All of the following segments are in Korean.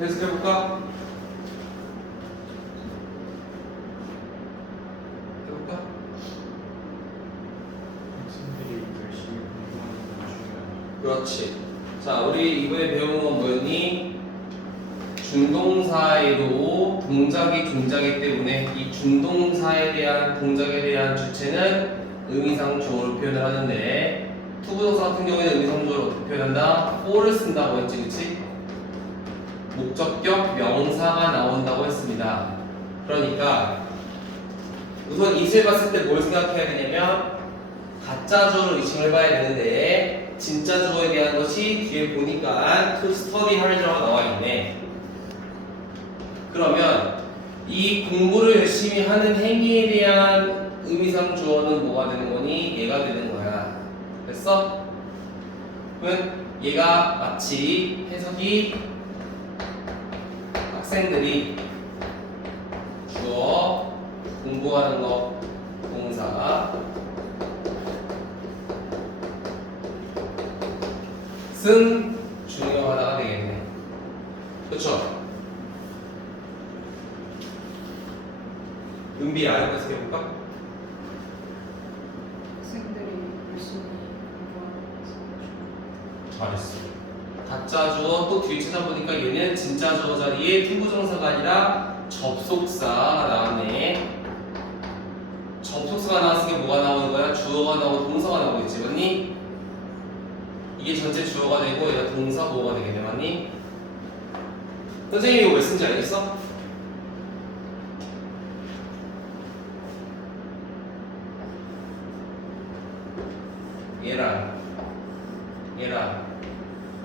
해석해볼까? 해볼까? 학생들이 열심히 공부하는 건 중요하다. 그렇지. 자, 우리 이번에 배운 건 뭐였니? 준동사에도 동작이 존재하기 때문에 이 준동사에 대한 동작에 대한 주체는 의미상 주어로 표현을 하는데 투부정사 같은 경우에는 의미상 주어를 어떻게 표현한다? for를 쓴다고 했지, 그치? 목적격 명사가 나온다고 했습니다. 그러니까 우선 이수에 봤을 때 뭘 생각해야 되냐면 가짜 주어로 의심을 해봐야 되는데 진짜 주어에 대한 것이 뒤에 보니까 to study harder라고 나와 있네. 그러면 이 공부를 열심히 하는 행위에 대한 의미상 주어는 뭐가 되는 거니? 얘가 되는 거야. 됐어? 그러면 얘가 마치 해석이 학생들이 주어 공부하는 거 동사 쓴 중요하다가 되겠네. 그쵸? 은비 아래 것을 해볼까? 학생들이 열심히 공부하는 잘했어. 가짜 주어 또 뒤에 찾아보니까 얘는 진짜 주어 자리에 투부정사가 아니라 접속사가 나왔네. 접속사가 나왔으니까 뭐가 나오는 거야? 주어가 나오고 동사가 나오겠지, 맞니? 이게 전체 주어가 되고 얘가 동사 보어가 되겠네, 맞니? 선생님이 이거 왜 쓴지 알겠어? 얘랑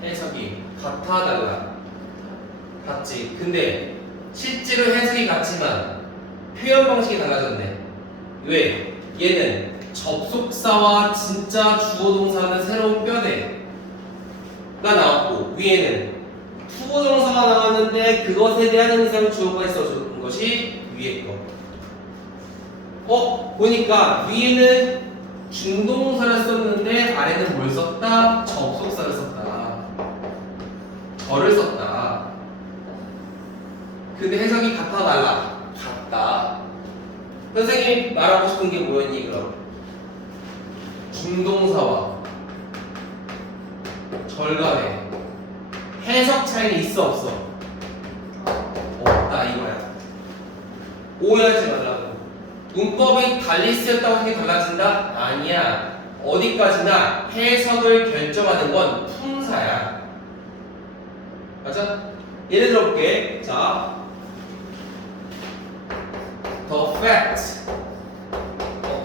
해석이 같아 달라? 같지. 근데 실제로 해석이 같지만 표현 방식이 달라졌네. 왜? 얘는 접속사와 진짜 주어 동사는 새로운 뼈대가 나왔고 위에는 투부정사가 나왔는데 그것에 대한 의미상 주어가 있어준 것이 위에 거. 보니까 위에는 중동사를 썼는데 아래는 뭘 썼다? 접속사를 썼다. 저를 썼다. 근데 해석이 같아 달라? 같다. 선생님이 말하고 싶은 게 뭐였니 그럼? 중동사와 절간에 해석 차이는 있어 없어? 없다 이거야. 오해하지 말라고. 문법이 달리 쓰였다고 하는 게 달라진다? 아니야. 어디까지나 해석을 결정하는 건 품사야. 맞아? 예를 들어볼게. 자, the fact.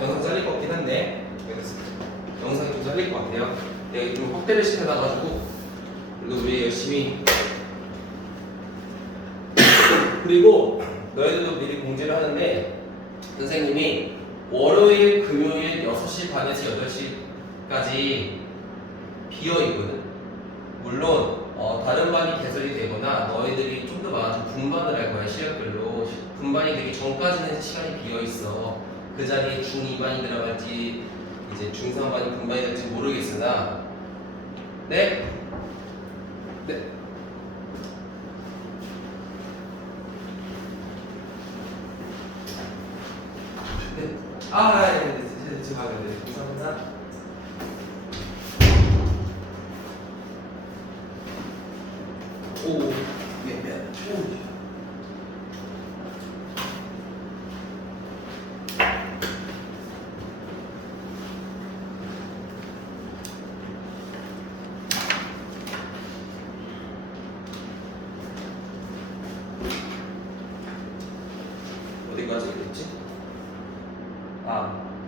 영상 잘릴 것 같긴 한데. 영상이 좀 잘릴 것 같아요. 내가 좀 확대를 시켜놔가지고. 그래도 우리 열심히. 그리고 너희들도 미리 공지를 하는데. 선생님이 월요일, 금요일 6시 반에서 8시까지 비어있거든. 물론 다른 반이 개설이 되거나 너희들이 좀 더 많아서 분반을 할 거야. 시간별로 분반이 되기 전까지는 시간이 비어있어. 그 자리에 중2반이 들어갈지 이제 중3반이 분반이 될지 모르겠으나 네? 네. 죄송합니다. 감사합니다. 오, 미안. 오. 어디까지 됐지?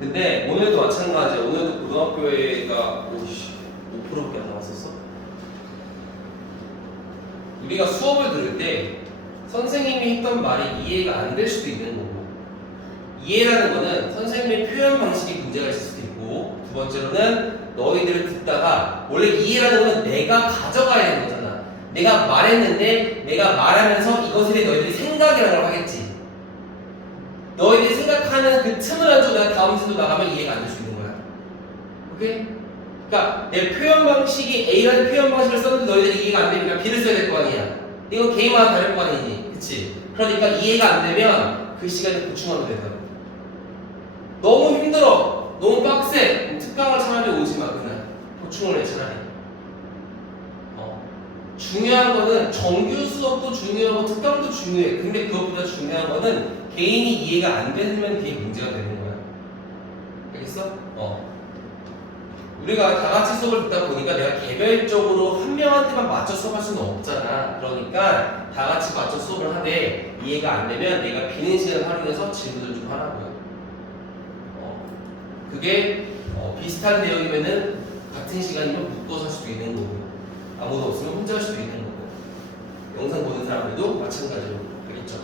근데 오늘도 마찬가지야. 오늘도 고등학교에가 5%밖에 안 나왔었어. 우리가 수업을 들을 때 선생님이 했던 말이 이해가 안 될 수도 있는 거고, 이해라는 거는 선생님의 표현 방식이 문제가 있을 수도 있고, 두 번째로는 너희들을 듣다가 원래 이해라는 거는 내가 가져가야 되는 거잖아. 내가 말했는데 내가 말하면서 이것에 대해 너희들이 생각이라는 걸 하겠지. 너희들이 생각하는 그 틈을 안 줘. 내가 다음 주도 나가면 이해가 안 될 수 있는 거야. 오케이? 그러니까 내 표현 방식이 A라는 표현 방식을 썼는데 너희들이 이해가 안 되니까 B를 써야 될 거 아니야. 이건 개인마다 다를 거 아니니, 그치? 그러니까 이해가 안 되면 그 시간에 보충하면 되더라고. 너무 힘들어, 너무 빡세, 특강을 차라리 오지 마. 그날 보충을 해 차라리. 중요한 거는 정규 수업도 중요하고 특강도 중요해. 근데 그것보다 중요한 거는 개인이 이해가 안 되면 그게 문제가 되는 거야. 알겠어? 우리가 다 같이 수업을 듣다 보니까 내가 개별적으로 한 명한테만 맞춰 수업할 수는 없잖아. 그러니까 다 같이 맞춰 수업을 하되 이해가 안 되면 내가 비는 시간을 활용해서 질문을 좀 하라고요. 그게 비슷한 내용이면은 같은 시간이면 묶어서 할 수도 있는 거고, 아무도 없으면 혼자 할 수도 있는 거고, 영상 보는 사람들도 마찬가지로. 그렇죠?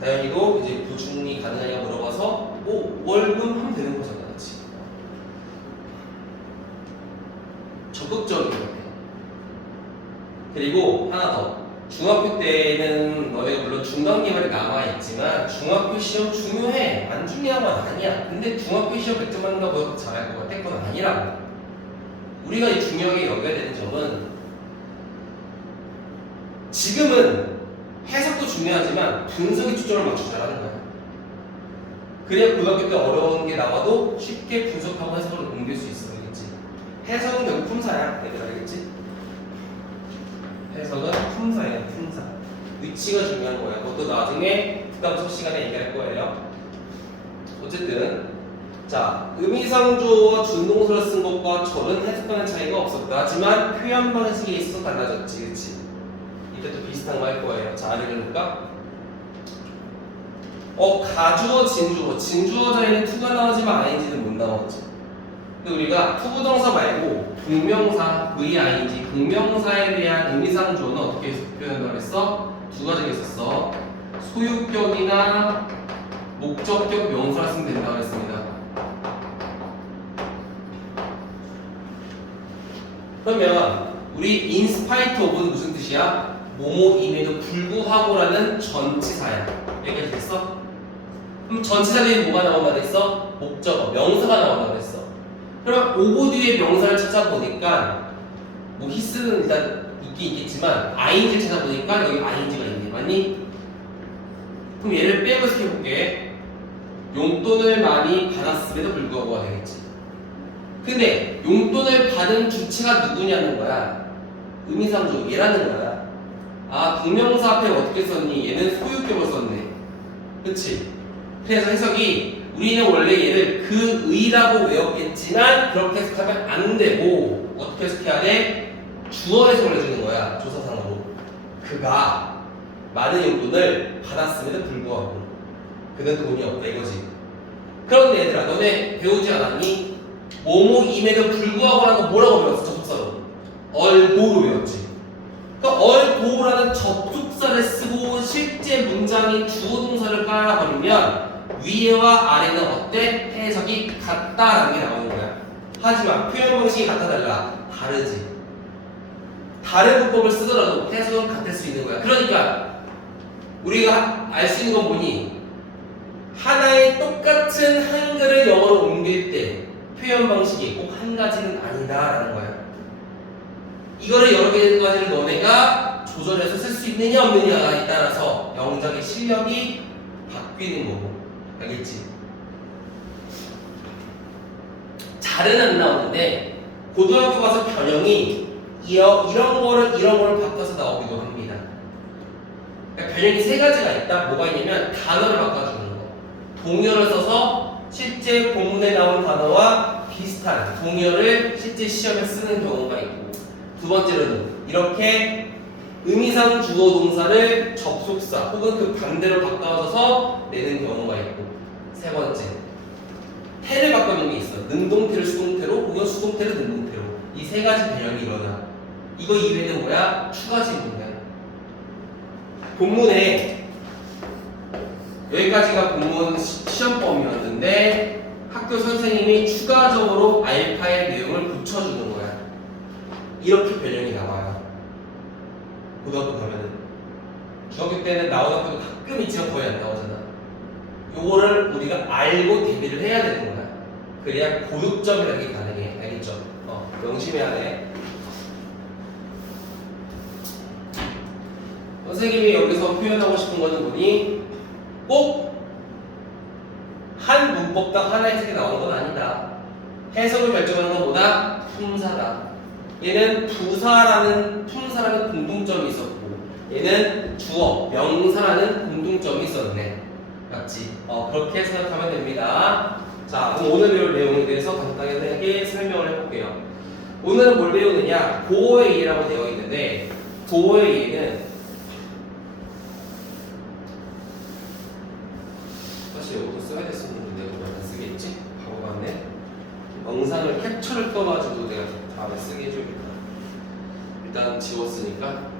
다현이도 이제 보충이 가능하냐고 물어봐서 월금 하면 되는 거잖아, 그렇지? 적극적인 것 같아. 그리고 하나 더, 중학교 때는 너네가 물론 중간기말이 남아있지만 중학교 시험 중요해. 안 중요한 건 아니야. 근데 중학교 시험 100점 맞는다고 잘할 것 같아? 그건 아니라고. 우리가 이 중요하게 여겨야 되는 점은, 지금은 해석도 중요하지만 분석에 초점을 맞춰 잘하는 거야. 그래야 고등학교 때 어려운 게 나와도 쉽게 분석하고 해석을 옮길 수 있어. 알겠지? 해석은 결국 품사야. 얘들 알겠지? 해석은 품사야, 품사. 위치가 중요한 거야. 그것도 나중에 특강 수업 시간에 얘기할 거예요. 어쨌든 자, 의미상조와 준동사를 쓴 것과 절은 해석하는 차이가 없었다. 하지만 표현 방식에 있어서 달라졌지, 그렇지? 이때도 비슷한 거 할 거예요. 자, 읽어볼까? 가주어, 진주어. 진주어 자리는 to가 나오지만 ing는 못 나오지. 근데 우리가 투부정사 말고 동명사, v-ing, 동명사에 대한 의미상조는 어떻게 표현한다고 했어? 두 가지가 있었어. 소유격이나 목적격 명사를 쓰면 된다고 했습니다. 그러면 우리 in spite of는 무슨 뜻이야? 뭐뭐임에도 불구하고라는 전치사야. 여기까지 됐어? 그럼 전치사들이 뭐가 나온다고 했어? 목적어, 명사가 나온다고 했어. 그럼 오브 뒤에 명사를 찾아보니까 뭐 히스는 일단 있긴 있겠지만 ing를 찾아보니까 여기 ing가 있네. 맞니? 그럼 얘를 빼고 해볼게. 용돈을 많이 받았음에도 불구하고가 되겠지. 근데 용돈을 받은 주체가 누구냐는 거야. 의미상조 얘라는 거야. 아, 동명사 앞에 어떻게 썼니? 얘는 소유격을 썼네. 그치? 그래서 해석이 우리는 원래 얘를 그 의라고 외웠겠지만 그렇게 해석하면 안 되고 어떻게 해석해야 돼? 주어 해석을 해주는 거야. 조사상으로. 그가 많은 용돈을 받았음에도 불구하고 그는 돈이 없다 이거지. 그런데 얘들아, 너네 배우지 않았니? 뭐뭐임에도 불구하고라는 거 뭐라고 배웠어? 접속사로 얼도로 배웠지. 그러니까 얼도라는 접속사를 쓰고 실제 문장이 주어동사를 깔아버리면 위에와 아래는 어때? 해석이 같다라는 게 나오는 거야. 하지만 표현 방식이 같아 달라? 다르지. 다른 문법을 쓰더라도 해석은 같을 수 있는 거야. 그러니까 우리가 알 수 있는 건 뭐니? 하나의 똑같은 한글을 영어로 옮길 때 표현 방식이 꼭 한 가지는 아니다라는 거야. 이거를 여러 가지를 너네가 조절해서 쓸 수 있느냐 없느냐에 따라서 영작의 실력이 바뀌는 거고. 알겠지? 잘은 안 나오는데 고등학교 가서 변형이 이런 거를 바꿔서 나오기도 합니다. 그러니까 변형이 세 가지가 있다. 뭐가 있냐면 단어를 바꿔주는 거. 동요를 써서 실제 본문에 나온 단어와 비슷한 동요를 실제 시험에 쓰는 경우가 있고, 두 번째로는 이렇게 의미상 주어 동사를 접속사 혹은 그 반대로 바꿔줘서 내는 경우가 있고, 세 번째 태를 바꿔주는 게 있어. 능동태를 수동태로 혹은 수동태를 능동태로. 이 세 가지 변형이 일어나. 이거 이외에는 뭐야? 추가 질문이야. 본문에 여기까지가 본문 시험범위였는데 학교 선생님이 추가적으로 알파의 내용을 붙여주는 거야. 이렇게 변형이 나와요. 고등학교 가면은. 중학교 때는 나오는 학교도 가끔 있지만 거의 안 나오잖아. 요거를 우리가 알고 대비를 해야 되는 거야. 그래야 고득점이라는 게 가능해. 알겠죠? 명심해야 돼. 선생님이 여기서 표현하고 싶은 거는 뭐니? 꼭 한 문법당 하나의 해석이 나오는 건 아니다. 해석을 결정하는 건 뭐다? 품사다. 얘는 부사라는 품사라는 공통점이 있었고 얘는 주어, 명사라는 공통점이 있었네. 맞지? 그렇게 생각하면 됩니다. 자, 그럼 오늘 배울 내용에 대해서 간단하게 설명을 해볼게요. 오늘은 뭘 배우느냐? 보어의 이해라고 되어 있는데 보어의 이해는 사실 이것도 써야 됐었는데 내가 안 쓰겠지? 바보 같네. 영상을 캡처를 떠가지고 내가 다음에 쓰게 해줘야겠다. 일단 지웠으니까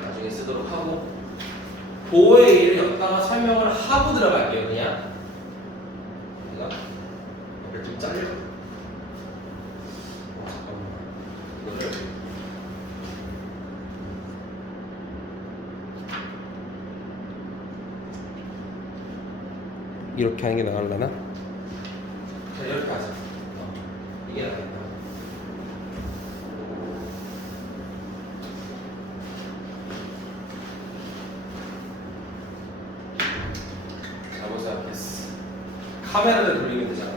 나중에 쓰도록 하고 보호의 이해를 여기다가 설명을 하고 들어갈게요. 그냥 내가 옆에 좀 잘려. 잠깐만 이거를 이렇게 하는 게 나을라나? 자, 이렇게 하자. 이게 나겠다. 잘못 생각했어. 카메라를 돌리면 되잖아.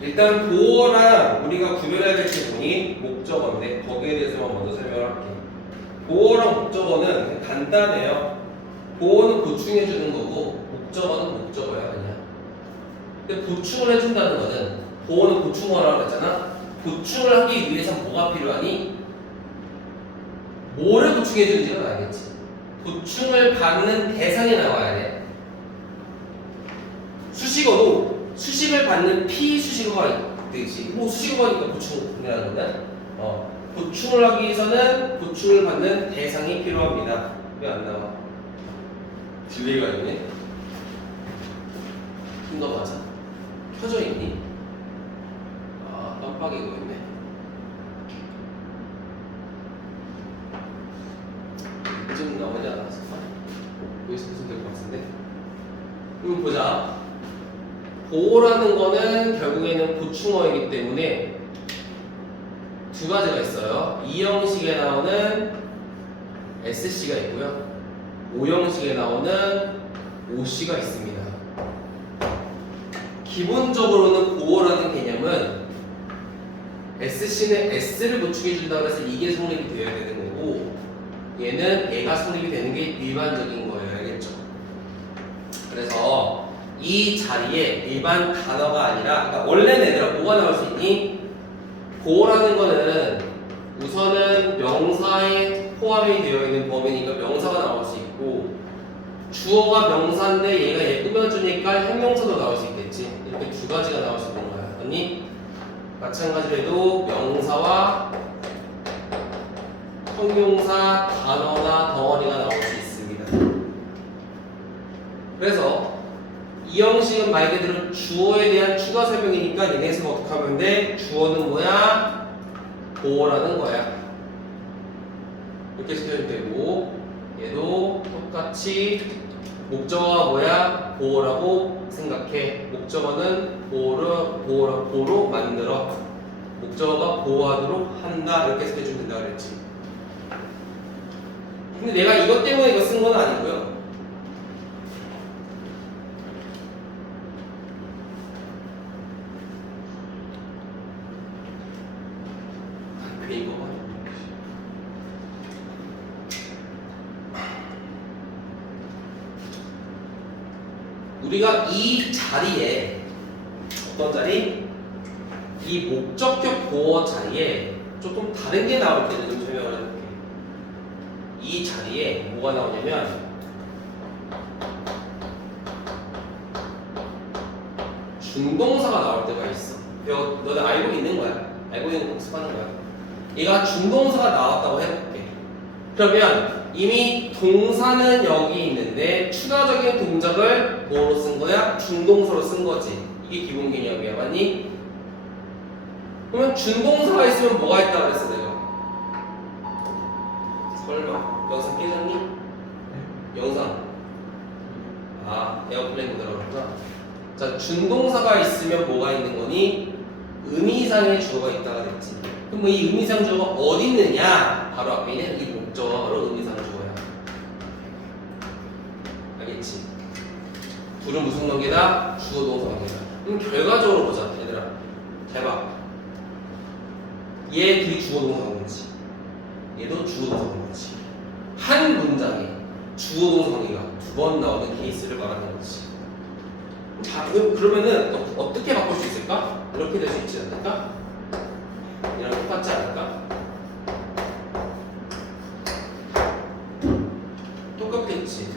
일단 보어랑 우리가 구별해야 될 부분이 목적어인데 거기에 대해서만 먼저 설명을 할게. 보어랑 목적어는 간단해요. 보어는 보충해 주는 거고 목적어는 목적어야 그냥. 근데 보충을 해준다는 거는 보어는 보충어라고 그랬잖아. 보충을 하기 위해서 뭐가 필요하니? 뭐를 보충해 주는지는 알겠지. 보충을 받는 대상이 나와야 돼. 수식어도 수식을 받는 피수식어가 있듯이 뭐 수식어니까 보충이라는 거는 보충을 하기 위해서는 보충을 받는 대상이 필요합니다. 왜 안 나와? 딜레이가 있네. 큰 거 맞아? 켜져 있니? 아 깜빡이고 있네. 좀 나오지 않았을까? 여기서 무슨 될 것 같은데? 보자. 보어라는 거는 결국에는 보충어이기 때문에 두 가지가 있어요. 2형식에 나오는 SC가 있고요. 5형식에 나오는 OC가 있습니다. 기본적으로는 보어라는 개념은 SC는 S를 보충해 준다고 해서 이게 성립이 되어야 되는 거고 얘는 얘가 성립이 되는 게 일반적인 거예요. 알겠죠? 그래서 이 자리에 일반 단어가 아니라 그러니까 원래는 얘들아 뭐가 나올 수 있니? 보어라는 거는 우선은 명사에 포함이 되어 있는 범위니까 명사가 나올 수 있고 주어가 명사인데 얘가 얘 꾸며주니까 형용사도 나올 수 있겠지. 이렇게 두 가지가 나올 수 있는 거야. 아니 마찬가지로 해도 명사와 형용사, 단어나 덩어리가 나올 수 있습니다. 그래서 이 형식은 말 그대로 주어에 대한 추가 설명이니까 얘네에서 어떻게 하면 돼? 주어는 뭐야? 보어라는 거야. 이렇게 시켜주면 되고 얘도 똑같이 목적어가 뭐야? 보어라고 생각해. 목적어는 보어로 만들어. 목적어가 보호하도록 한다. 이렇게 시켜주면 된다 그랬지. 근데 내가 이것 때문에 이거 쓴 건 아니고요. 우리가 이 자리에 어떤 자리? 이 목적격 보어 자리에 조금 다른 게 나올 때는 좀 설명을 해볼게. 이 자리에 뭐가 나오냐면 중동사가 나올 때가 있어. 너는 알고 있는 거야. 알고 있는 거 복습하는 거야. 얘가 중동사가 나왔다고 해볼게. 그러면 이미 동사는 여기 있는데 추가적인 동작을 뭐로 쓴 거야? 중동사로 쓴 거지. 이게 기본 개념이야. 맞니? 그러면 준동사가 있으면 뭐가 있다 그랬어 내가? 설마 영상 깨졌니? 영상 아, 에어플레인 모델라고 그러구나. 자, 준동사가 있으면 뭐가 있는 거니? 의미상의 주어가 있다가 됐지. 그럼 이 의미상 주어가 어디 있느냐? 바로 앞에 있는 이 목적어로 의미상 주어야. 알겠지? 둘은 무슨 관계다? 주어 동사 관계다. 그럼 결과적으로 보자, 얘들아. 잘 봐. 얘 둘이 주어 동사 관계지. 얘도 주어 동사 관계지. 한 문장에 주어 동사 관계가 두 번 나오는 케이스를 말하는 거지. 자, 그러면은 어떻게 바꿀 수 있을까? 이렇게 될 수 있지 않을까? 이랑 똑같지 않을까? 똑같겠지.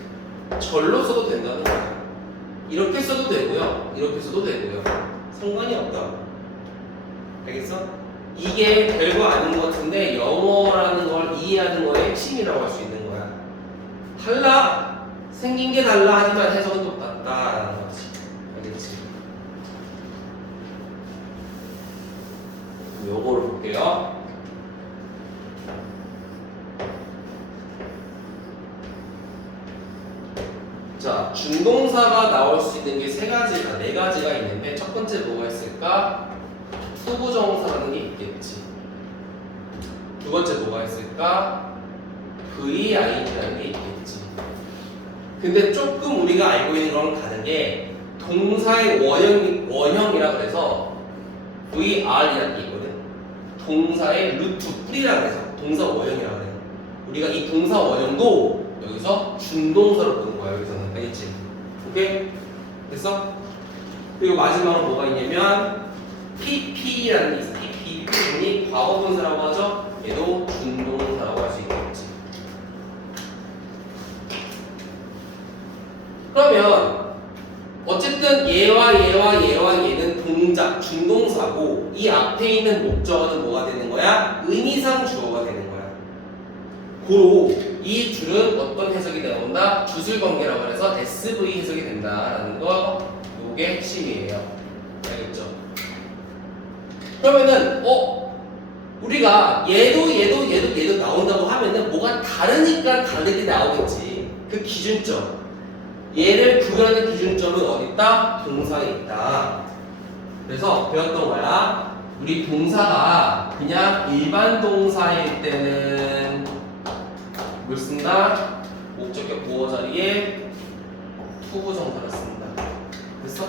절로 써도 된다는 거야. 이렇게 써도 되고요. 이렇게 써도 되고요. 상관이 없다. 알겠어? 이게 별거 아닌 것 같은데 영어라는 걸 이해하는 거의 핵심이라고 할 수 있는 거야. 달라. 생긴 게 달라 하지만 해석은 똑같다라는 거지. 알겠지? 요거를 볼게요. 자, 준동사가 나올 수 있는 게 네 가지가 있는데 첫 번째 뭐가 있을까? 투부정사라는 게 있겠지. 두 번째 뭐가 있을까? VING라는 게 있겠지. 근데 조금 우리가 알고 있는 거랑 다른 게 동사의 원형이라 그래서 VR이라는 게 있거든. 동사의 루트 뿌리라 그래서 동사 원형이라 그래. 우리가 이 동사 원형도 여기서 준동사로 보는 거야. 여기서는 알겠지? 오케이? 됐어? 그리고 마지막으로 뭐가 있냐면 PP라는 게 있어. PP는 과거분사라고 하죠. 얘도 준동사라고 할 수 있겠지. 그러면 어쨌든 얘와 얘는 동작, 준동사고 이 앞에 있는 목적어는 뭐가 되는 거야? 의미상 주어가 되는 거야. 고로 이 둘은 어떤 해석이 나온다? 주술관계라고 해서 SV 해석이 된다라는 거 요게 핵심이에요. 알겠죠? 그러면은 우리가 얘도 나온다고 하면은 뭐가 다르니까 다르게 나오겠지. 그 기준점. 얘를 구별하는 기준점은 어디 있다? 동사에 있다. 그래서 배웠던 거야. 우리 동사가 그냥 일반 동사일 때는 뭘 쓴다? 목적격 보호 자리에 투부정사를 쓴다. 됐어?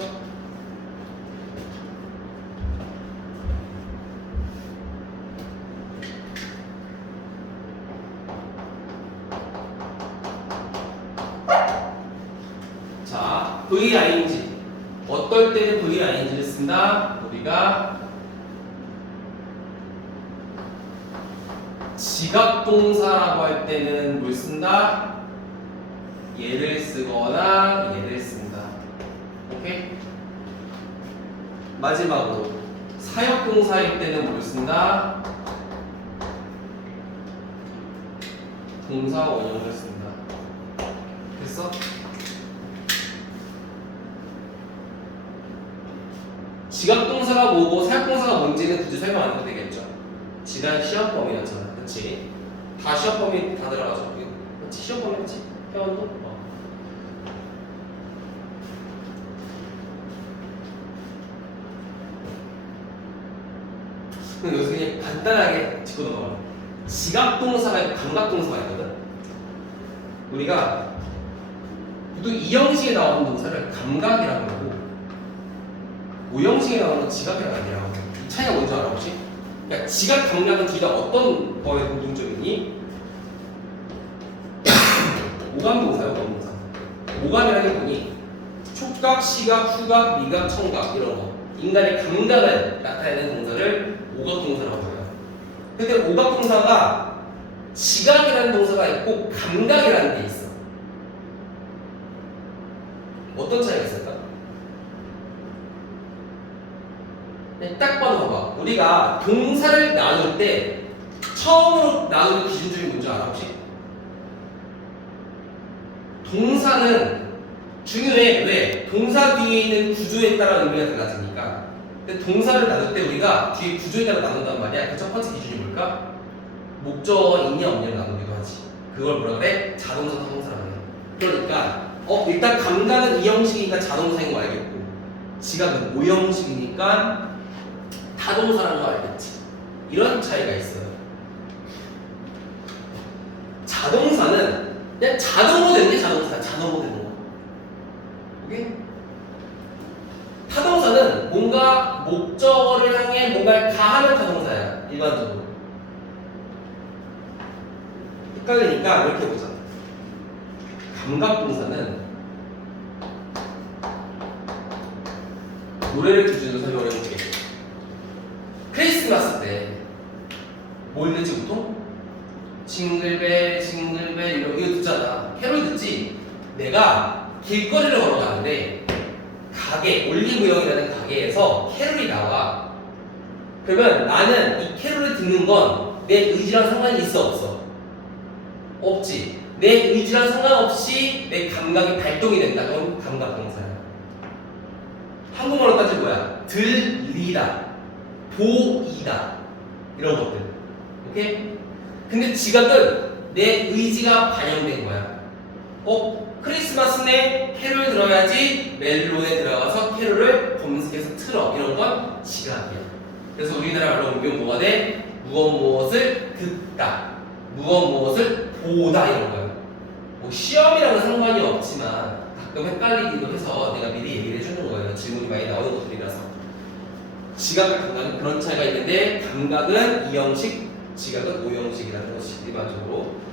자, VING. 어떨 때는 VING를 쓴다? 우리가 지각동사라고 할 때는 뭘 쓴다? 얘를 쓰거나 얘를 쓴다. 오케이? 마지막으로 사역동사일 때는 뭘 쓴다? 동사 원형을 쓴다. 됐어? 지각동사가 뭐고 사역동사가 뭔지는 굳이 설명 안 해도 되겠죠. 지난 시험 범위였잖아. 그치? 다 시험 범위 다 들어가죠. 그치? 시험 범위였지? 회원도? 그럼 여기서 그냥 간단하게 짚고 넘어가. 지각동사가 있고 감각동사가 있거든? 우리가 보통 이 형식에 나오는 동사를 감각이라고 하고 오 형식에 나오는 건 지각이라고 하더라고. 이 차이가 뭔지 알아 혹시? 그러니까 지각, 감각은 둘 다 어떤 거에 공통점이니? 오감동사요, 오감동사. 오감이라는 게 뭐니? 촉각, 시각, 후각, 미각, 청각 이런 거. 인간의 감각을 나타내는 동사를 오각동사라고 해요. 근데 오각동사가 지각이라는 동사가 있고 감각이라는 게 있어. 어떤 차이가 있을까? 딱 봐도 봐봐. 우리가 동사를 나눌 때 처음으로 나누는 기준점이 뭔지 알아 혹시? 동사는 중요해. 왜? 동사 뒤에 있는 구조에 따라 의미가 달라지니까. 근데 동사를 나눌 때 우리가 뒤에 구조에 따라 나눈단 말이야. 그 첫 번째 기준이 뭘까? 목적어가 있냐 없냐를 나누기도 하지. 그걸 뭐라 그래? 자동사, 형용사라고 해. 그러니까 일단 감각은 이 형식이니까 자동사인 거 알겠고 지각은 O 형식이니까 타동사라는 거 알겠지. 이런 차이가 있어요. 자동사는 그냥 자동으로 되는 게 자동사야. 자동으로 되는 거. 오케이? 타동사는 뭔가 목적어를 향해 뭔가를 가하는 타동사야. 일반적으로. 헷갈리니까 이렇게 보자. 감각동사는 노래를 기준으로 설명을 해볼게. 크리스마스 때 뭐 있는지 보통? 징글벨 징글벨 이거 듣잖아. 캐롤 듣지? 내가 길거리를 걸어가는데 가게 올리브영이라는 가게에서 캐롤이 나와. 그러면 나는 이 캐롤을 듣는 건 내 의지랑 상관이 있어 없어? 없지. 내 의지랑 상관없이 내 감각이 발동이 된다. 그럼 감각동사야. 한국말로 따지면 뭐야? 들리다, 보이다 이런 것들. 오케이? 근데 지각은 내 의지가 반영된 거야. 크리스마스네 캐롤 들어야지 멜론에 들어가서 캐롤을 검색해서 틀어. 이런 건 지각이야. 그래서 우리나라 말로 옮기면 뭐가 돼? 무엇을 듣다, 무엇을 보다 이런 거야. 뭐 시험이랑은 상관이 없지만 가끔 헷갈리기도 해서 내가 미리 얘기를 해주는 거예요. 질문이 많이 나오는 것들이라서. 지각과 감각은 그런 차이가 있는데 감각은 이 형식, 지각은 O 형식이라는 것이 일반적으로.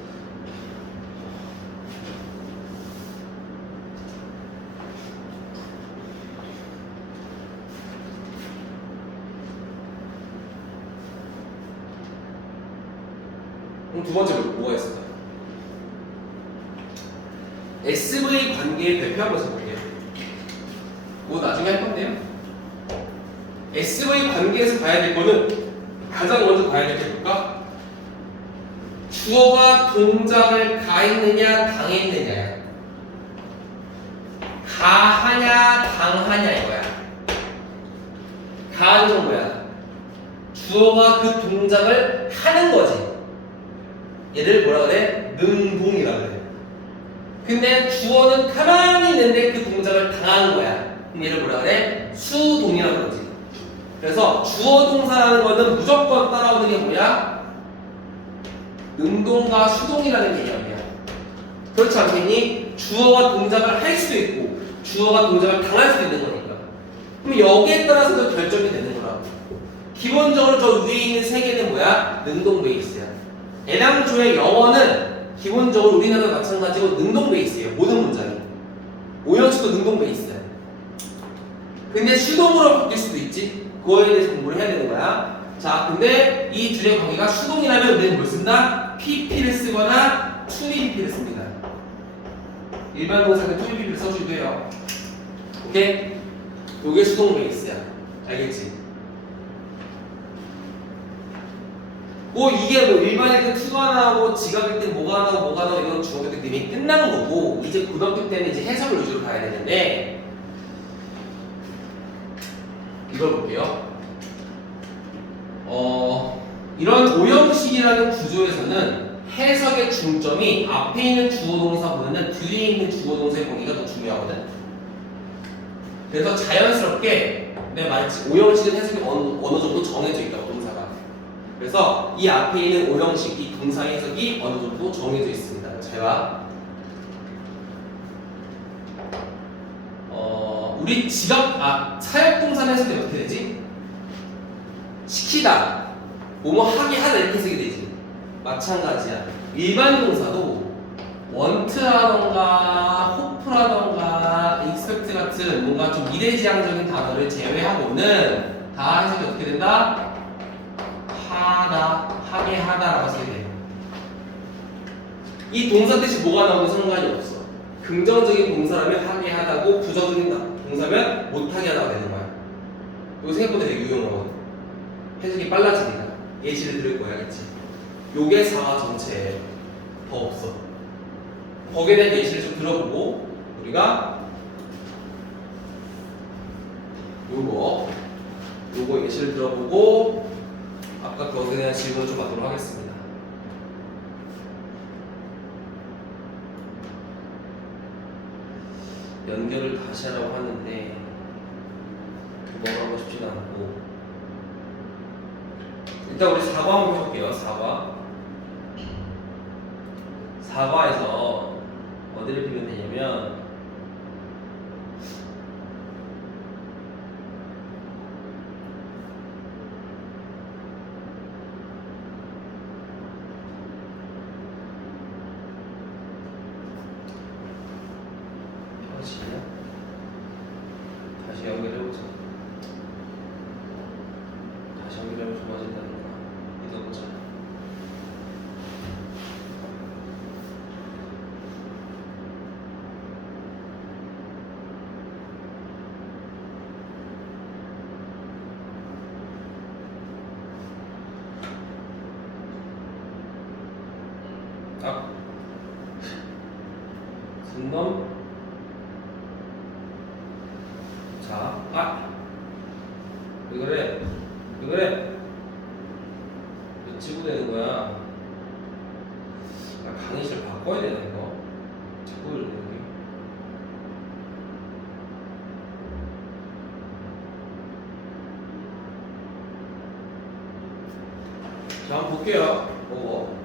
그럼 두 번째로 뭐가 있을까? SV 관계의 별표 한번 써볼게요. 그거 나중에 할 건데요. SV 관계에서 봐야 될 거는 가장 먼저 봐야 될 게 뭘까? 주어가 동작을 가했느냐 당했느냐야. 가하냐 당하냐 이거야. 가하는 건 뭐야? 주어가 그 동작을 하는 거지. 얘를 뭐라 그래? 능동이라 그래. 근데 주어는 가만히 있는데 그 동작을 당하는 거야. 그럼 얘를 뭐라 그래? 수동이라고 그러지. 그래서 주어 동사라는 거는 무조건 따라오는 게 뭐야? 능동과 수동이라는 개념이야. 그렇지 않겠니? 주어가 동작을 할 수도 있고 주어가 동작을 당할 수도 있는 거니까. 그럼 여기에 따라서도 결정이 되는 거라고. 기본적으로 저 위에 있는 세 개는 뭐야? 능동 베이스야. 애당초에 영어는 기본적으로 우리나라도 마찬가지고 능동 베이스예요. 모든 문장이. 오형식도 능동 베이스야. 근데 수동으로 바뀔 수도 있지. 그거에 대해서 공부를 해야 되는 거야. 자, 근데 이 둘의 관계가 수동이라면 우리는 뭘 쓴다? PP를 쓰거나 to-be-pp를 씁니다. 일반 동사는 to-be-pp를 써주기도 해요. 오케이? 요게 수동 베이스야. 알겠지? 이게 일반일 때 투가 나오고 지각일 때 뭐가 나오고 이건 중학교 때 이미 끝난 거고 이제 고등학교 때는 이제 해석을 위주로 가야 되는데 이걸 볼게요. 이런 오형식이라는 구조에서는 해석의 중점이 앞에 있는 주어동사보다는 뒤에 있는 주어동사의 범위가 더 중요하거든. 그래서 자연스럽게 내가 말했지 오형식은 해석이 어느 정도 정해져 있다고 동사가. 그래서 이 앞에 있는 오형식, 이 동사 해석이 어느 정도 정해져 있습니다. 잘 봐. 우리 사역동사 해석이 어떻게 되지? 시키다, 뭐뭐 하게 하다 이렇게 해석이 되지. 마찬가지야. 일반 동사도 want라던가 hop라던가 expect 같은 뭔가 좀 미래지향적인 단어를 제외하고는 다 해석이 어떻게 된다? 하다, 하게 하다라고 쓰게 돼요. 이 동사 뜻이 뭐가 나오는 상관이 없어. 긍정적인 동사라면 하게 하다고 부정적인 동사면 못하게 하다가 되는 거야. 이거 생각보다 되게 유용하거든. 해석이 빨라지니까 예시를 들을 거야, 알겠지? 요게 사화 전체예요. 더 없어. 거기에 대한 예시를 좀 들어보고 우리가 요거 예시를 들어보고 아까 거기에 대한 질문을 좀 하도록 하겠습니다. 연결을 다시 하라고 하는데 넘어가고 싶지는 않고 일단 우리 4과 한번 해볼게요. 4과에서 어디를 피면 되냐면 펴지냐? 다시 연결해보자. 다시 연결하면 좋아진다니까 믿어보자. 아, 순놈. 자, 왜 그래? 왜 그래? 왜 치부되는 거야? 강의실 바꿔야 되나 이거? 자꾸 이러는 게. 자, 한번 볼게요. 보고.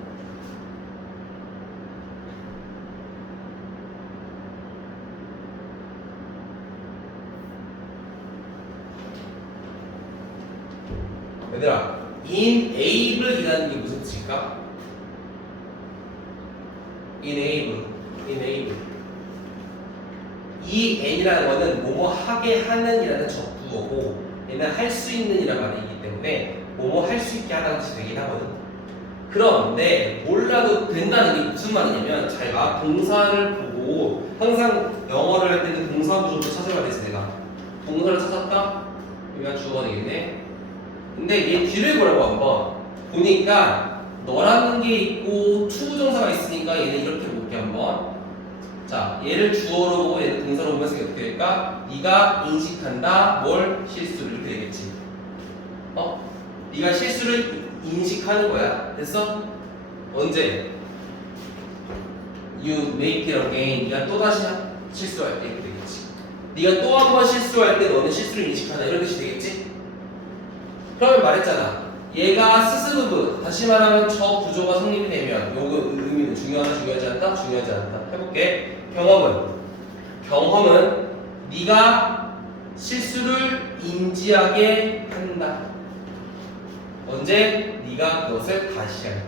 얘들아, enable이라는 게 무슨 뜻일까? enable. 이 n이라는 거는 뭐뭐 하게 하는이라는 적부어고 얘는 할 수 있는이라는 말이기 때문에 뭐뭐 할 수 있게 하다는 뜻이 되긴 하거든. 그런데 몰라도 된다는 게 무슨 말이냐면 잘 봐. 동사를 보고 항상 영어를 할 때는 동사 구조를 찾아봐야 되지. 내가 동사를 찾았다? 그러면 주어가 되겠네. 근데 얘 뒤를 보라고 한번 보니까 너라는 게 있고 투부정사가 있으니까 얘는 이렇게 볼게 한번. 자, 얘를 주어로 보고 얘를 동사로 보면서 어떻게 될까? 네가 인식한다 뭘 실수를 이렇게 되겠지. 네가 실수를 인식하는 거야. 됐어? 언제? You make it again. 네가 또 다시 실수할 때 이렇게 되겠지. 네가 또 한 번 실수할 때 너는 실수를 인식하나 이런 뜻이 되겠지? 그러면 말했잖아. 얘가 스스로브 다시 말하면 저 구조가 성립이 되면 요거 의미는 중요하다 중요하지 않다? 중요하지 않다. 해볼게. 경험은 네가 실수를 인지하게 한다. 언제? 네가 그것을 다시 할 때.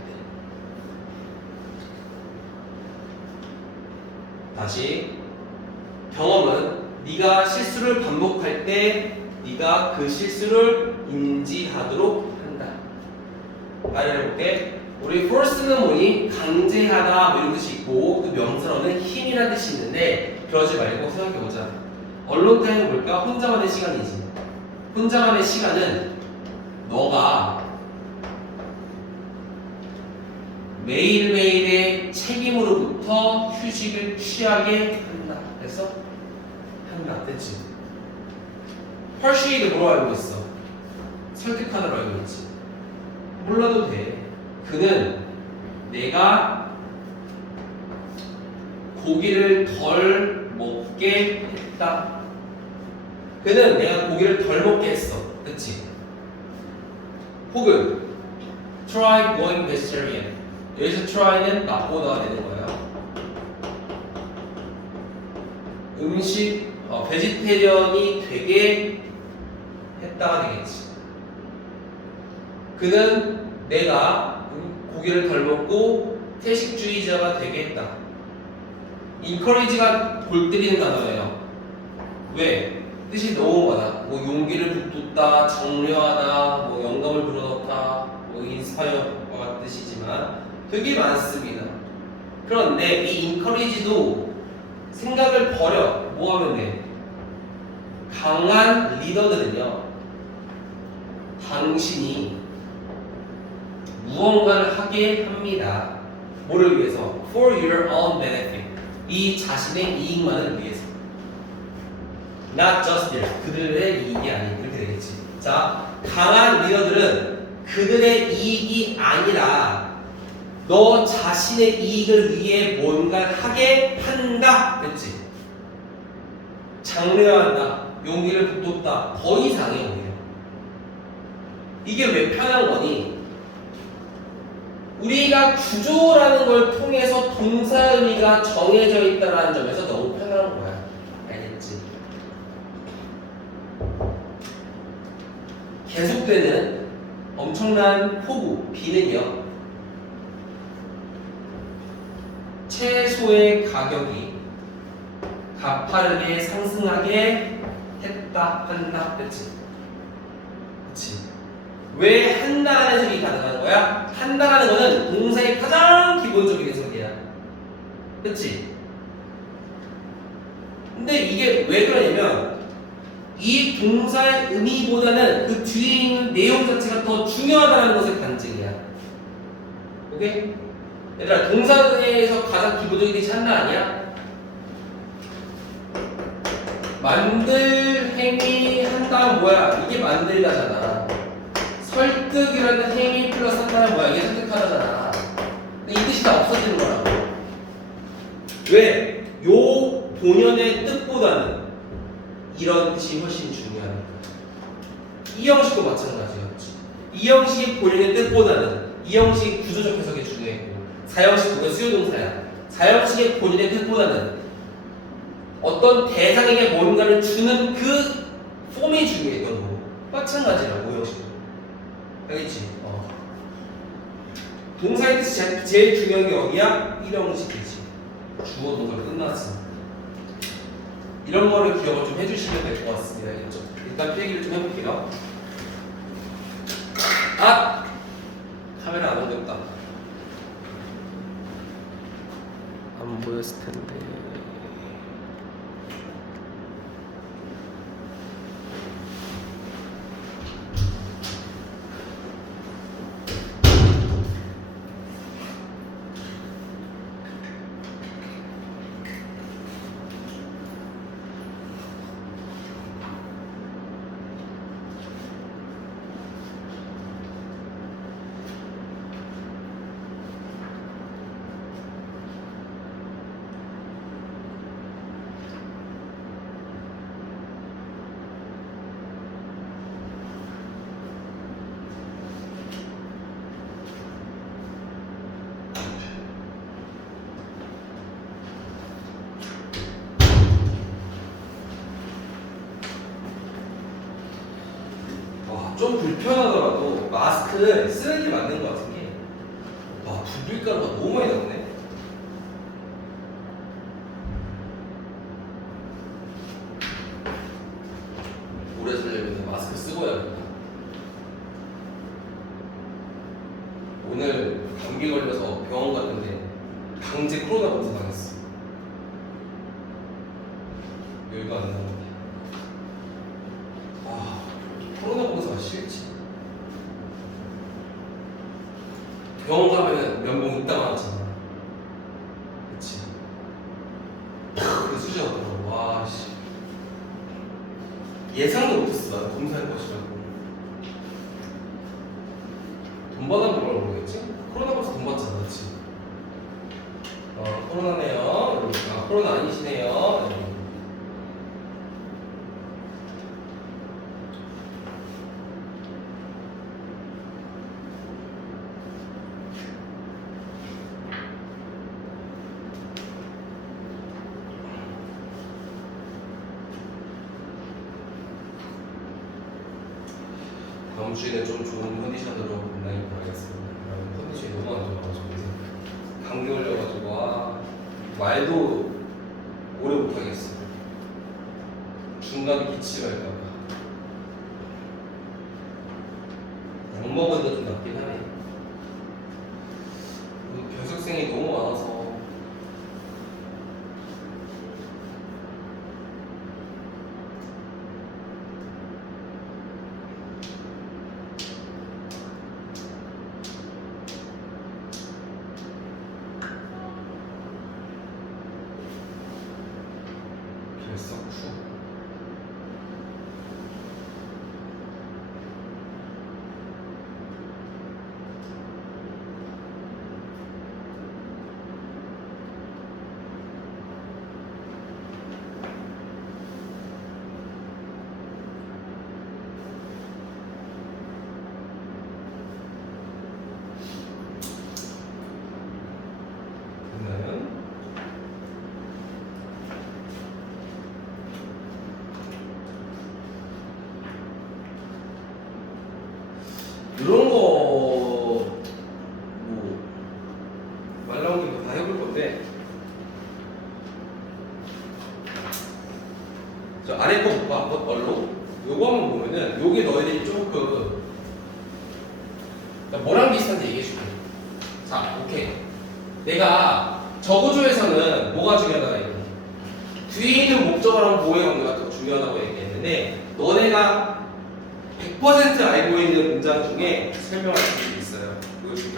다시. 경험은 네가 실수를 반복할 때 네가 그 실수를 인지하도록 한다. 말을 해볼게. 우리 force는 뭐니? 강제하다 뭐 이런 뜻이 있고 그 명사로는 힘이라는 뜻이 있는데 그러지 말고 생각해보자. 언론 타임은 뭘까? 혼자만의 시간이지. 혼자만의 시간은 너가 매일매일의 책임으로부터 휴식을 취하게 한다. 됐어? 한다. 됐지? persuade 뭐로 알고 있어? 설득하다로 알고 있지. 몰라도 돼. 그는 내가 고기를 덜 먹게 했다. 그는 내가 고기를 덜 먹게 했어. 그치? 혹은 try going vegetarian. 여기서 try는 맛보다가 되는 거예요. 음식 베지테리언이 되게 했다가 되겠지. 그는 내가 고기를 덜 먹고 태식주의자가 되게 했다. encourage가 골 때리는 단어예요. 왜? 뜻이 너무 많아. 뭐 용기를 북돋다, 장려하다, 뭐 영감을 불어넣다, 뭐 인스파이어가 뜻이지만 되게 많습니다. 그런데 이 encourage도 생각을 버려. 뭐 하면 돼? 강한 리더들은요, 당신이 무언가를 하게 합니다. 뭐를 위해서? For your own benefit. 이 자신의 이익만을 위해서. Not just theirs. 그들의 이익이 아닌. 이렇게 되겠지. 자, 강한 리더들은 그들의 이익이 아니라 너 자신의 이익을 위해 뭔가를 하게 한다. 그랬지? 장려한다, 용기를 북돋다, 더 이상해 오히려. 이게 왜 편한 거니? 우리가 구조라는 걸 통해서 동사 의미가 정해져 있다는 점에서 너무 편한 거야. 알겠지? 계속되는 엄청난 폭우, 비는요, 채소의 가격이 가파르게 상승하게 했다, 한다, 그치? 그치? 왜 한다라는 해석이 가능한 거야? 한다라는 거는 동사의 가장 기본적인 해석이야. 그치? 근데 이게 왜 그러냐면 이 동사의 의미보다는 그 뒤에 있는 내용 자체가 더 중요하다는 것의 반증이야. 오케이? 얘들아, 동사에서 가장 기본적인 것이 한다 아니야? 만들 행위 한다 뭐야? 이게 만들다잖아. 설득이라는 행위 플러스 한다는 뭐야? 이게 설득하다잖아. 근데 이 뜻이 다 없어지는 거라고. 왜? 요 본연의 뜻보다는 이런 뜻이 훨씬 중요하니까. 이 형식도 마찬가지였지. 이 형식의 본연의 뜻보다는 이 형식의 구조적 해석이 중요했고, 사형식 그거 수요동사야. 사형식의 본연의 뜻보다는 어떤 대상에게 뭔가를 주는 그 폼이 중요했던 거고, 마찬가지라고 형식도. 알겠지? 동사의 뜻이 제일 중요한 게 어디야? 이 형식이지. 주어 동사 끝났어. 이런 거를 기억을 좀 해주시면 될 것 같습니다. 알겠죠? 일단 필기를 좀 해볼게요. 아! 카메라 안 옮겼다. 안 보였을 텐데. 좀 불편하더라도 마스크를 쓰는 게 맞는 것 같은 게, 와, 분비가루가 너무 많이 나오네. 오래 살려면 마스크 쓰고 해야겠다. 오늘 감기 걸려서 병원 갔는데 강제 코로나 검사 당했어. 여유가 안 나오네. 코로나 검사가 싫지. 병원 가면은 면봉 이따만 하잖아. 그치? 그 수준 어떠더라고. 와, 씨. 예상도 못했어. 나는 검사할 것이라고. 돈 받아본 걸 모르겠지? 코로나 검사 돈 받잖아, 그치? 코로나네요. 이러니까. 코로나 아니시네요. 네. 다음 주에는 좀 좋은 컨디션으로 만나길 바라겠습니다. 컨디션이 너무 안 좋아가지고 감기 걸려가지고 말도 오래 못하겠어. 중간에 기침할까봐. 못 먹으니까 좀 낫긴 하네. 결석생이 너무 많아서 저 아래 거 볼까? 한번 얼로. 요거 한번 보면은 요게 너희들이 조금 그러니까 뭐랑 비슷한지 얘기해 줄게. 자, 오케이. 내가 저 구조에서는 뭐가 중요하다고 얘기해? 뒤에 있는 목적어랑 보호의 관계가 더 중요하다고 얘기했는데 너네가 100% 알고 있는 문장 중에 설명할 게 있어요. 보여줄게.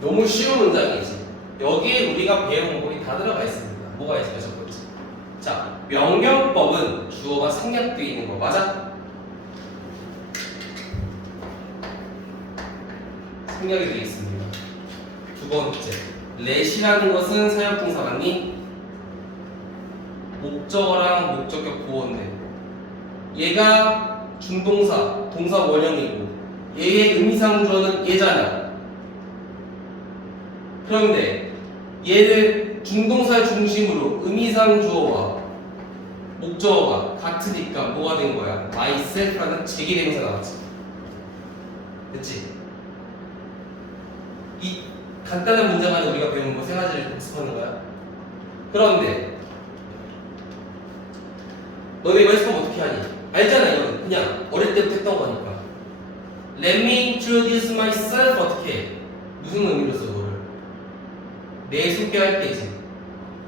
너무 쉬운 문장이지. 여기에 우리가 배운 거이 다 들어가 있습니다. 뭐가 있을까 첫 번째. 자, 명령법은 주어가 생략되어 있는 거 맞아? 생략이 되어 있습니다. 두 번째, let이라는 것은 사역동사 맞니? 목적어랑 목적격 보호인데 얘가 준동사, 동사 원형이고 얘의 의미상 주어는 얘잖아. 그런데 얘를 중동사 중심으로 의미상 주어와 목적어가 같으니까 뭐가 된 거야? myself라는 제기대명사 나왔지. 됐지? 이 간단한 문장 안에 우리가 배운 거 세 가지를 복습하는 거야. 그런데 너네 이거 했으면 어떻게 하니? 알잖아. 이거는 그냥 어릴 때부터 했던 거니까. Let me introduce myself 어떻게 해? 무슨 의미로 써 그거를? 내 소개할 때지.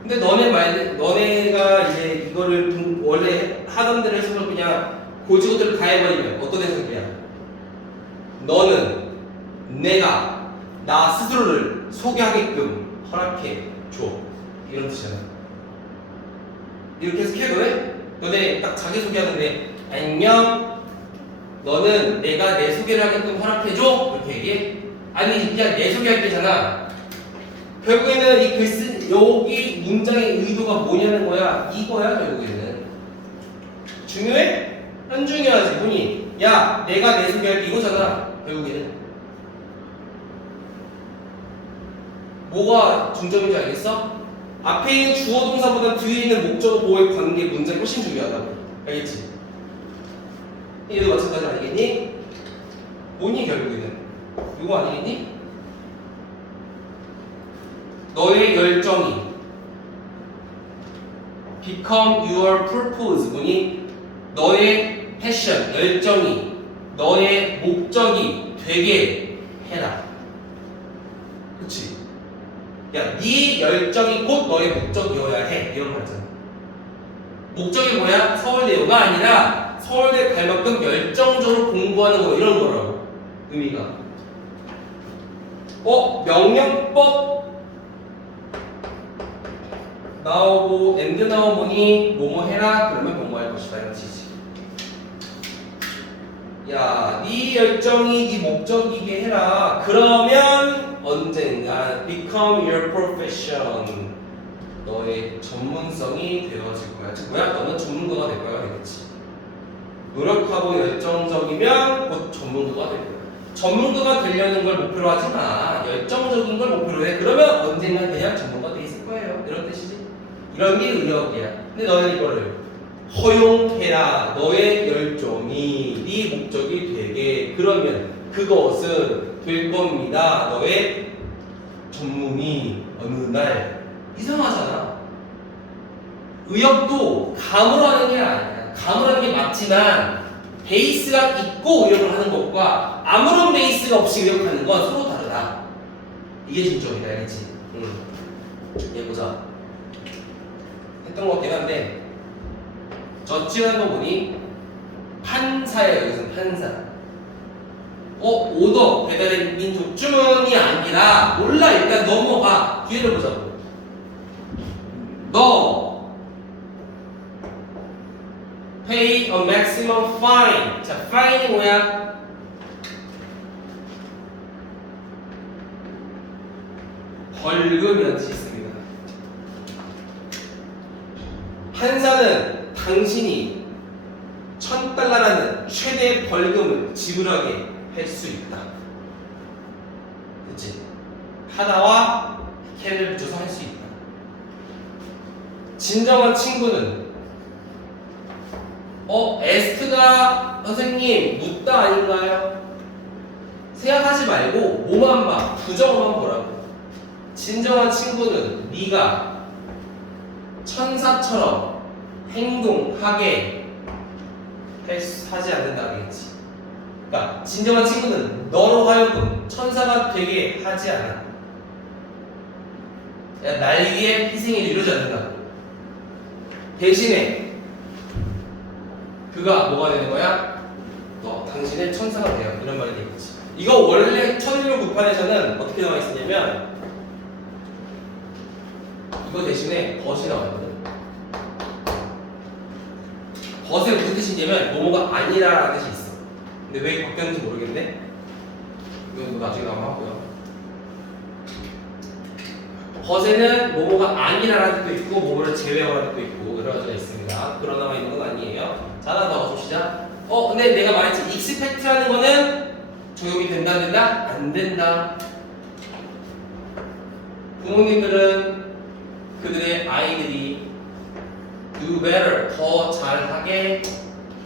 근데 너네가 이제 이거를 원래 하던 대로 해서 그냥 고지고대로 다 해버리면 어떤 해석이야? 너는 내가 나 스스로를 소개하게끔 허락해 줘. 이런 뜻이잖아. 이렇게 해석해 너네? 너네 딱 자기소개하는데 안녕 너는 내가 내 소개를 하게끔 허락해 줘? 이렇게 얘기해? 아니 그냥 내 소개할 때잖아. 결국에는 이 글쓰 여기 문장의 의도가 뭐냐는 거야. 이거야 결국에는. 중요해? 안 중요하지. 보니 야 내가 내 소개할 때 이거잖아. 결국에는 뭐가 중점인지 알겠어? 앞에 있는 주어 동사보다 뒤에 있는 목적어 보호의 관계 문장이 훨씬 중요하다고. 알겠지? 얘도 마찬가지 아니겠니? 뭐니 결국에는? 이거 아니겠니? 너의 열정이 become your purpose 뭐니? 너의 패션, 열정이 너의 목적이 되게 해라. 그치? 야, 네 열정이 곧 너의 목적이어야 해. 이런 말이잖아. 목적이 뭐야? 서울대요가 아니라 서울대 갈 만큼 열정적으로 공부하는 거 이런 거라고. 의미가. 명령법 나오고 and 나오보니 뭐뭐 해라 그러면 뭐뭐 할 것이다 이런 뜻이지. 야, 네 열정이 네 목적이게 해라. 그러면 언젠가 become your profession. 너의 전문성이 되어질 거야. 즉 뭐야? 너는 전문가가 될 거야. 되겠지. 노력하고 열정적이면 곧 전문가가 될 거야. 전문가가 되려는 걸 목표로 하지 마. 열정적인 걸 목표로 해. 그러면 언젠가 그냥 전문가 돼 있을 거예요. 이런 뜻이지. 이런 게 의역이야. 근데 너는 이거를 허용해라. 너의 열정이 네 목적이 되게. 그러면 그것은 될 겁니다. 너의 전문이 어느 날. 이상하잖아. 의역도 감으로 하는 게 아니야. 감으로 하는 게 맞지만 베이스가 있고 의역을 하는 것과 아무런 베이스가 없이 의역하는 건 서로 다르다. 이게 중점이다. 알겠지? 얘 보자. 했던 것 같긴 한데 저치라는 거 보니 판사예요. 여기서는 판사. 오더 배달의 민족준이 아니라 몰라. 일단 넘어가. 뒤를 보자고. 너 pay a maximum fine. 자, fine이 뭐야? 벌금이라는 뜻이 있습니다. 판사는 당신이 $1,000라는 최대 벌금을 지불하게 할 수 있다. 그치? 하나와 캐를 붙여서 할 수 있다. 진정한 친구는 에스트가 선생님 묻다 아닌가요? 생각하지 말고 뭐만 봐. 부정어만 보라고. 진정한 친구는 네가 천사처럼 행동하게 하지 않는다 그랬지. 그러니까 진정한 친구는 너로 하여금 천사가 되게 하지 않아. 날 위해 희생이 이루지 않는다. 대신에 그가 뭐가 되는 거야? 당신의 천사가 돼요. 이런 말이 되겠지. 이거 원래 1109판에서는 어떻게 나와 있었냐면 이거 대신에 벗이 나왔거든. 벗에 무슨 뜻이냐면 뭐뭐가 아니라라는 뜻이 있어. 근데 왜 바뀌었는지 모르겠네. 이건 뭐 나중에 나오면 하고요. 벗에는 뭐뭐가 아니라라는 뜻도 있고 뭐뭐를 제외하라는 뜻도 있고 여러 가지가 있습니다. 그런 나와 있는 건 아니에요. 자, 하나 더 가봅시다. 근데 내가 말했지 expect라는 거는 적용이 된다 안 된다? 안 된다. 부모님들은 그들의 아이들이 do better, 더 잘하게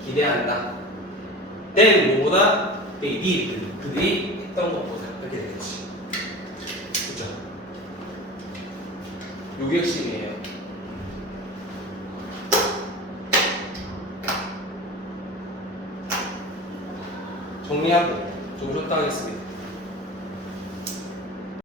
기대한다. then 뭐보다 they did, 그들이 했던 것보다 이렇게 되겠지. 그렇죠? 요게 핵심이에요. 정리하고 좀 쉬었다 하겠습니다.